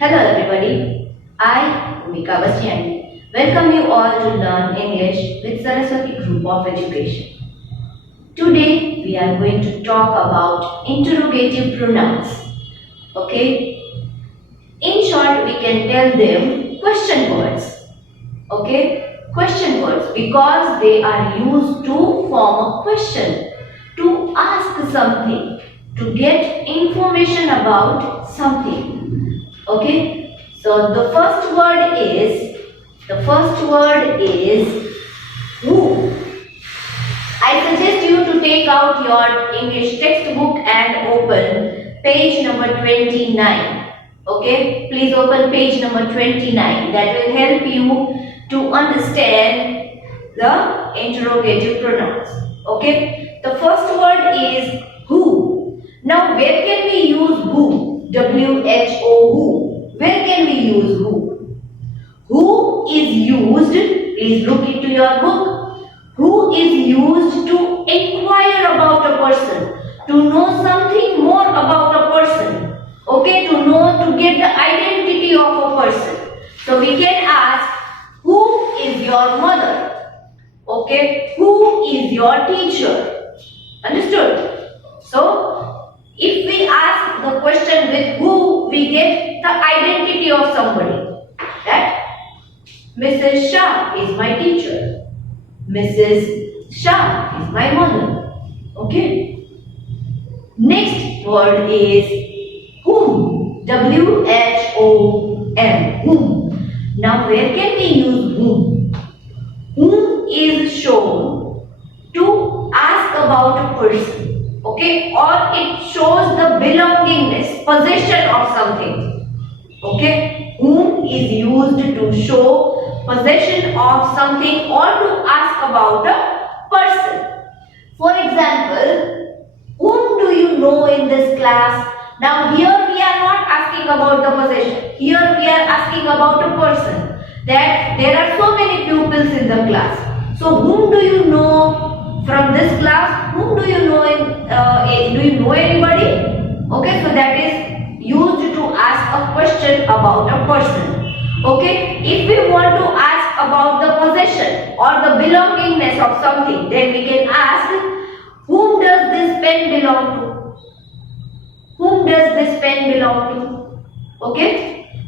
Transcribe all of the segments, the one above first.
Hello everybody, I, Bhumika Bastiani, welcome you all to learn English with Saraswati Group of Education. Today we are going to talk about interrogative pronouns. Okay? In short, we can tell them question words. Okay? Question words because they are used to form a question, to ask something, to get information about something. Okay, so the first word is who. I suggest you to take out your English textbook and open page number 29. Okay, please open page number 29. That will help you to understand the interrogative pronouns. Okay, the first word is who. Now, where can we use who? W-H-O, who. Where can we use who? Who is used, please look into your book. Who is used to inquire about a person, to know something more about a person. Okay, to get the identity of a person. So we can ask, who is your mother? Okay, who is your teacher? Understood? So, if we ask the question with who, we get the identity of somebody. That Mrs. Shah is my teacher. Mrs. Shah is my mother. Okay. Next word is whom. W-H-O-M. Whom. Now where can we use whom? Whom is shown to ask about a person. Okay, or it shows the belongingness, possession of something. Okay, whom is used to show possession of something or to ask about a person. For example, whom do you know in this class? Now here we are not asking about the possession. Here we are asking about a person. That there are so many pupils in the class. So whom do you know from this class? Whom do you know do you know anybody? Okay, so that is used to ask a question about a person. Okay, if we want to ask about the possession or the belongingness of something, then we can ask, whom does this pen belong to? Whom does this pen belong to? Okay,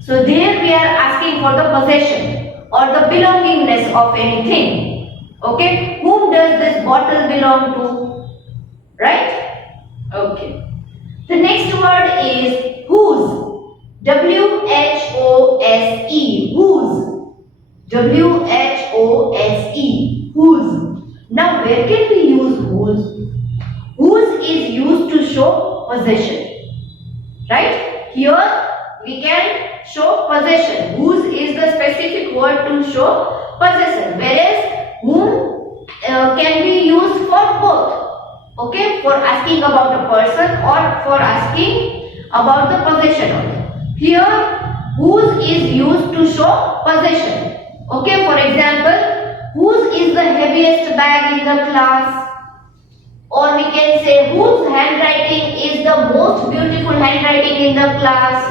so there we are asking for the possession or the belongingness of anything. Okay, whom does this bottle belong to? Right? Okay. The next word is whose. W-H-O-S-E. Whose. W-H-O-S-E. Whose. Now where can we use whose? Whose is used to show possession. Right? Here we can show possession. Whose is the specific word to show possession. Whereas whom can be used for both. Okay, for asking about a person or for asking about the possession of it. Here, whose is used to show possession. Okay, for example, whose is the heaviest bag in the class? Or we can say whose handwriting is the most beautiful handwriting in the class.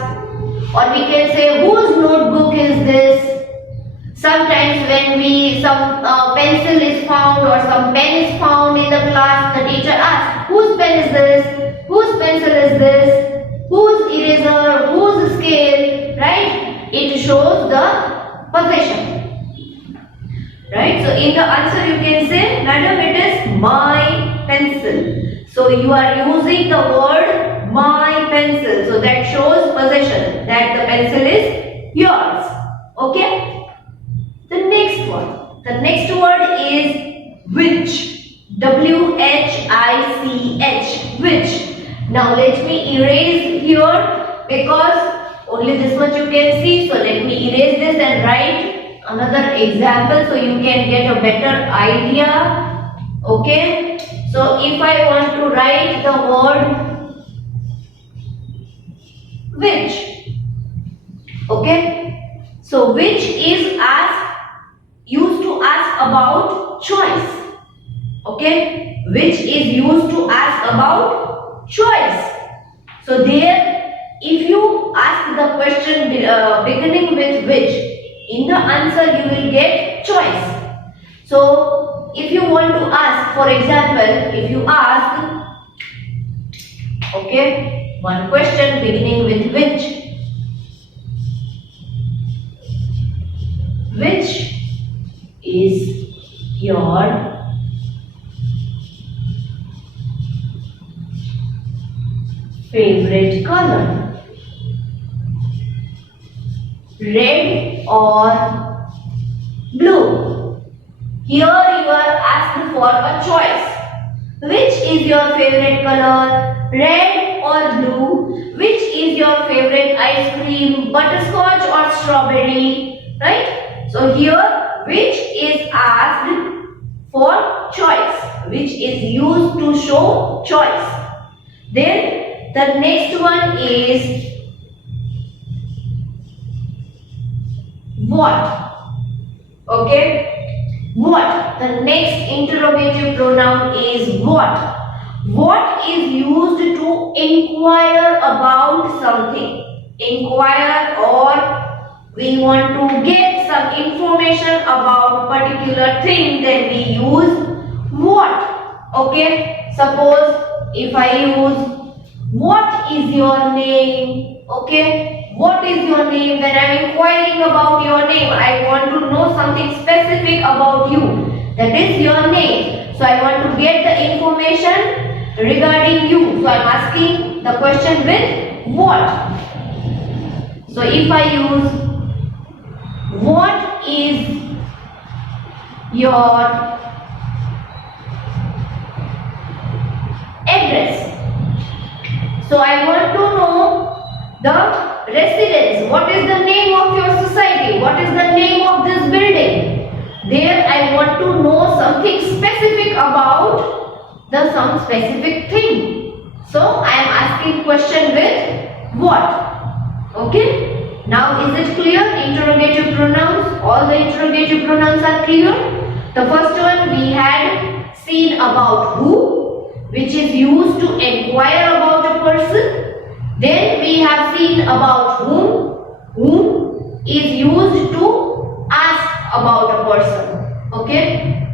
Or we can say whose notebook is this. Sometimes when some pencil is found or some pen is found in the class, the teacher asks, whose pen is this? Whose pencil is this? Whose eraser? Whose scale? Right? It shows the possession. Right? So in the answer you can say, madam, it is my pencil. So you are using the word my pencil. So that shows possession, that the pencil is yours. Okay? The next word is which. W-H-I-C-H. Which. Now let me erase here because only this much you can see. So let me erase this and write another example so you can get a better idea. Okay. So if I want to write the word which. Okay. So which is used to ask about choice. Okay, which is used to ask about choice. So there if you ask the question beginning with which, in the answer you will get choice. So if you want to ask, for example, if you ask, okay, one question beginning with which is your favorite color? Red or blue? Here you are asked for a choice. Which is your favorite color? Red or blue? Which is your favorite ice cream? Butterscotch or strawberry? Right? So here which is asked for choice. Which is used to show choice. Then the next one is what? Okay. What? The next interrogative pronoun is what. What is used to inquire about something. Inquire, or we want to get some information about particular thing, then we use what. Okay. Suppose if I use what is your name? Okay. What is your name? When I am inquiring about your name, I want to know something specific about you. That is your name. So I want to get the information regarding you. So I am asking the question with what. So if I use what is your address? So I want to know the residence. What is the name of your society? What is the name of this building? There I want to know something specific about some specific thing. So I am asking question with what. Okay. Now is it clear? Interrogative pronouns. All the interrogative pronouns are clear. The first one we had seen about who, which is used to inquire about a person. Then we have seen about whom is used to ask about a person. Okay.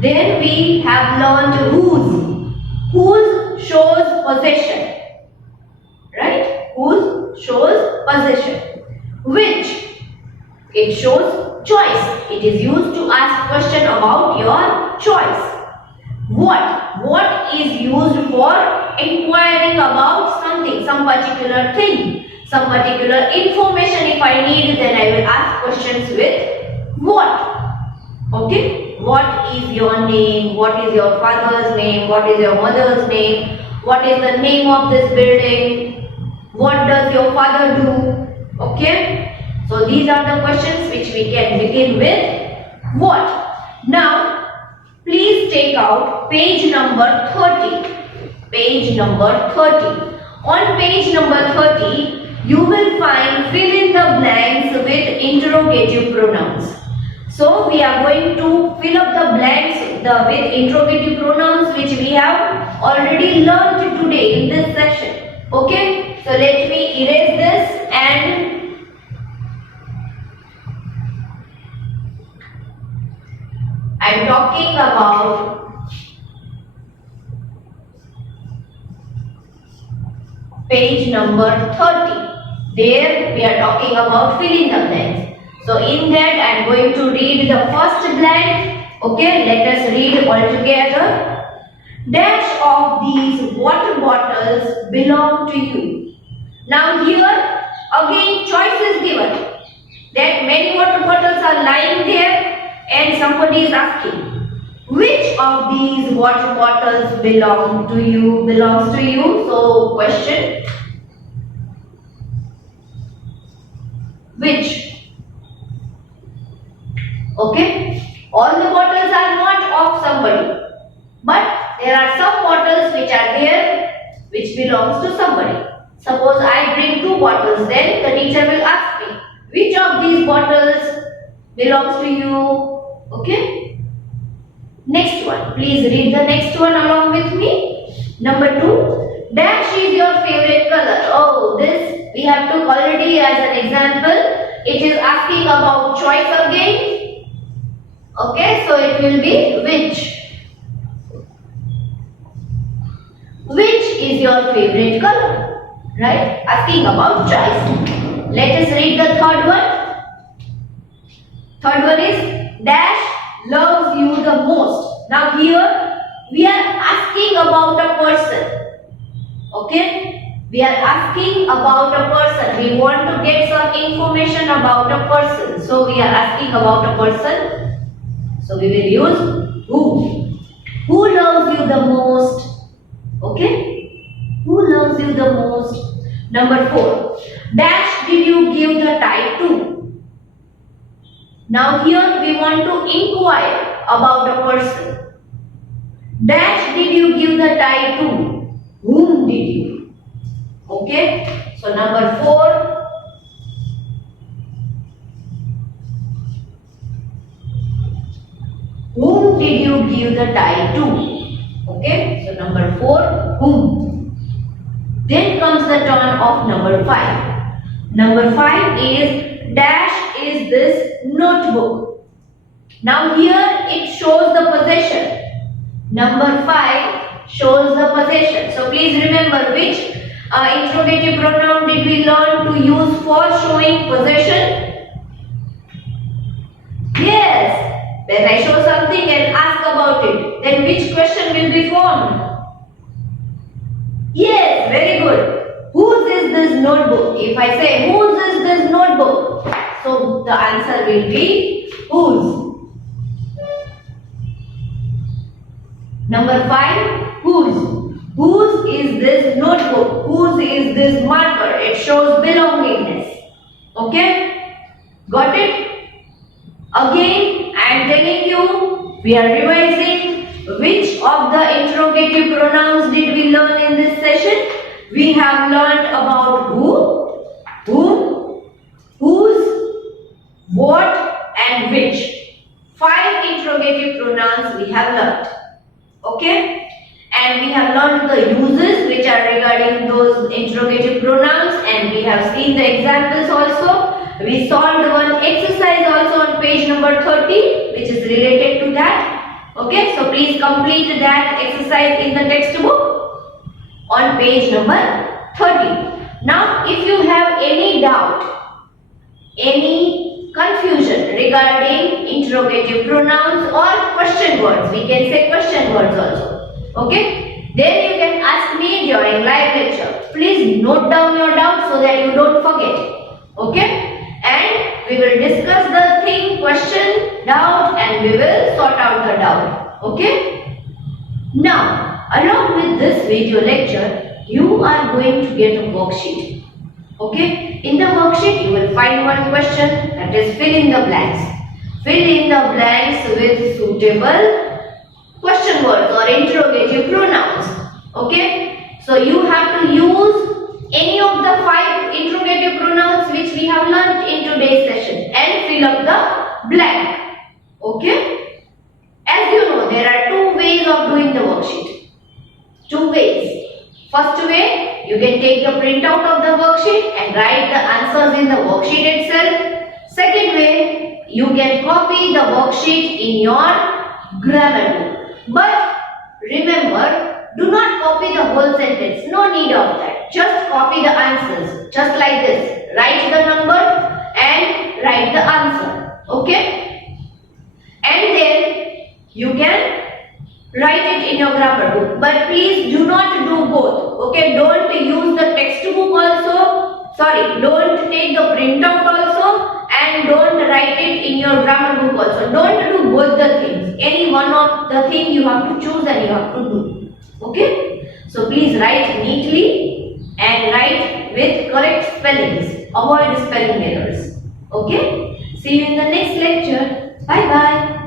Then we have learned whose shows possession. Right? Whose shows possession. Which, it shows choice. It is used to ask question about your choice. What is used for inquiring about something, some particular thing, some particular information. If I need, then I will ask questions with what. Okay. What is your name? What is your father's name? What is your mother's name? What is the name of this building? What does your father do? Okay. So these are the questions which we can begin with what. Now please take out page number 30. Page number 30. On page number 30, you will find fill in the blanks with interrogative pronouns. So we are going to fill up the blanks with interrogative pronouns which we have already learned today in this session. Okay. So let me erase this and I am talking about page number 30. There we are talking about filling the blanks. So in that I am going to read the first blank. Okay, let us read all together. Dash of these water bottles belong to you. Now here again choice is given. That many water bottles are lying there. And somebody is asking, which of these water bottles belongs to you? So question, which? Okay. All the bottles are not of somebody, but there are some bottles which are there which belongs to somebody. Suppose I bring 2 bottles, then the teacher will ask me, which of these bottles belongs to you? Okay. Next one. Please read the next one along with me. Number 2. Dash is your favorite color. Oh, this we have took already as an example. It is asking about choice again. Okay, so it will be which. Which is your favorite color? Right? Asking about choice. Let us read the third one. Third one is dash loves you the most. Now here we are asking about a person. Okay? We are asking about a person. We want to get some information about a person. So we are asking about a person. So we will use who. Who loves you the most? Okay? Who loves you the most? Number 4. Dash did you give the tie to? Now here we want to inquire about a person. Dash did you give the tie to? Whom did you? Okay? So number 4. Whom did you give the tie to? Okay, so number 4, whom. Then comes the turn of number 5. Number 5 is dash is this notebook. Now here it shows the possession. Number 5 shows the possession. So please remember which interrogative pronoun did we learn to use for showing possession? Yes. When I show something and ask about it, then which question will be formed? Yes, very good. Whose is this notebook? If I say, whose is this notebook? So the answer will be whose. Number 5, whose. Whose is this notebook? Whose is this marker? It shows belongingness. Okay? Got it? Again, I am telling you, we are revising which of the interrogative pronouns did we learn in this session. We have learned about who, whom, whose, what and which. 5 interrogative pronouns we have learned. Okay? And we have learned the uses which are regarding those interrogative pronouns, and we have seen the examples also. We solved one exercise also on page number 30 which is related to that. Okay, so please complete that exercise in the textbook on page number 30. Now if you have any doubt, any confusion regarding interrogative pronouns or question words, we can say question words also. Okay, then you can ask me during live lecture. Please note down your doubt so that you don't forget. Okay? And we will discuss the thing, question, doubt, and we will sort out the doubt. Okay? Now, along with this video lecture, you are going to get a worksheet. Okay? In the worksheet, you will find one question, that is fill in the blanks. Fill in the blanks with suitable question words or interrogative pronouns. Okay? So you have to use any of the 5 interrogative pronouns which we have learnt in today's session and fill up the blank. Okay? As you know, there are 2 ways of doing the worksheet. 2 ways. First way, you can take the printout of the worksheet and write the answers in the worksheet itself. Second way, you can copy the worksheet in your grammar book. But remember, do not copy the whole sentence. No need of that. Just copy the answers. Just like this. Write the number and write the answer. Okay? And then you can write it in your grammar book. But please do not do both. Okay? Don't use the textbook also. Sorry, don't take the printout also and don't write it in your grammar book also. Don't do both the things. Any one of the thing you have to choose and you have to do. Okay? So please write neatly and write with correct spellings. Avoid spelling errors. Okay? See you in the next lecture. Bye bye.